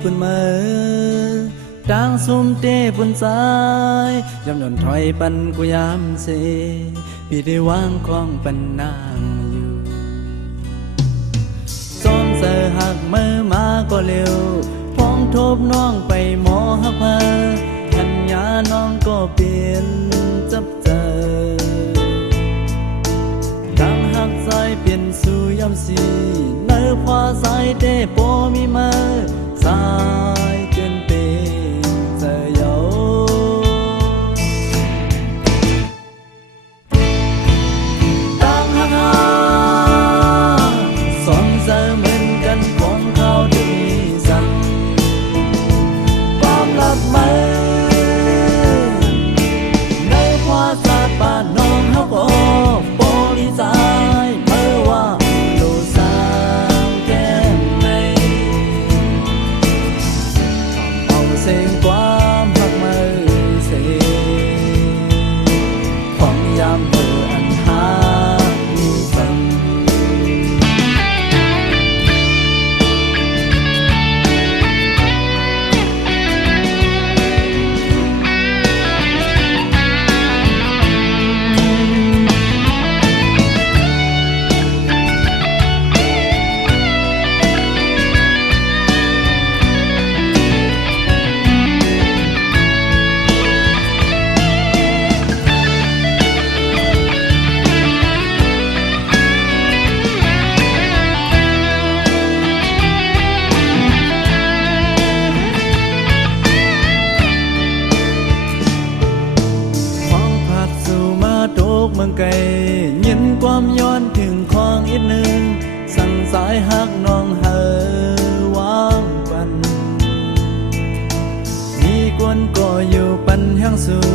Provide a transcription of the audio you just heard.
ปุ่นเมื่อดังซุ่มเต้ปุ่นสายยำย่อนถอยปันกูยามเสพี่ได้วางคล้องปันนางอยู่ซ้อมเสอหักเมื่อมาก็เร็วพ้องทบน้องไปหมอหักมาทัญญาน้องก็เปลี่ยนจับเจอดังหักสายเปลี่ยนสู่ยำสีเนื้อพอสายเต้โปมีมาสายเกินเป็นเจอเยาดังหักสองเจอเหมือนกันของเขาดีสั่งความรักมาในพอสาดบ้านน้องเขาก็โปลิสายเมื่อว่าโลสางแก้มในเอาเสียงความหักมือเสียของยามเมื่ออันหามีสังเมืองไกลยินความย้อนถึงของอีกหนึ่งสั่งสายหักน้องเฮอวางปันมีกวนก็อยู่ปันแห่งสู่